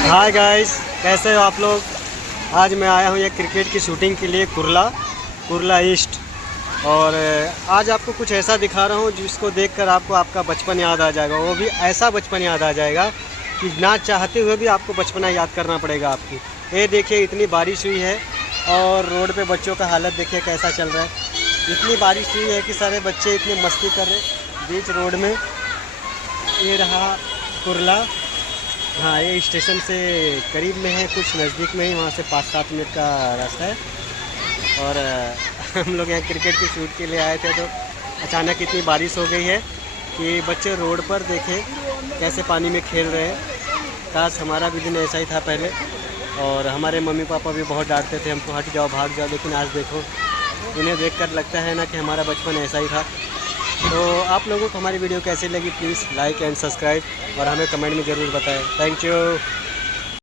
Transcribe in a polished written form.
Hi guys, कैसे हो आप लोग। आज मैं आया हूँ ये क्रिकेट की शूटिंग के लिए कुर्ला ईस्ट। और आज आपको कुछ ऐसा दिखा रहा हूँ जिसको देखकर आपको आपका बचपन याद आ जाएगा। वो भी ऐसा बचपन याद आ जाएगा कि ना चाहते हुए भी आपको बचपना याद करना पड़ेगा आपकी। ये देखिए, इतनी बारिश हुई है और रोड पे बच्चों का हालत देखिए कैसा चल रहा है। इतनी बारिश हुई है कि सारे बच्चे इतनी मस्ती कर रहे बीच रोड में। ये रहा कुर्ला। हाँ, ये स्टेशन से करीब में है, कुछ नज़दीक में ही, वहाँ से 5-7 मिनट का रास्ता है। और हम लोग यहाँ क्रिकेट की शूट के लिए आए थे, तो अचानक इतनी बारिश हो गई है कि बच्चे रोड पर देखे कैसे पानी में खेल रहे हैं। काश हमारा भी दिन ऐसा ही था पहले। और हमारे मम्मी पापा भी बहुत डांटते थे हमको, हट जाओ भाग जाओ, लेकिन आज देखो इन्हें देखकर लगता है ना कि हमारा बचपन ऐसा ही था। तो आप लोगों को हमारी वीडियो कैसी लगी, प्लीज़ लाइक एंड सब्सक्राइब और हमें कमेंट में ज़रूर बताएं। Thank you.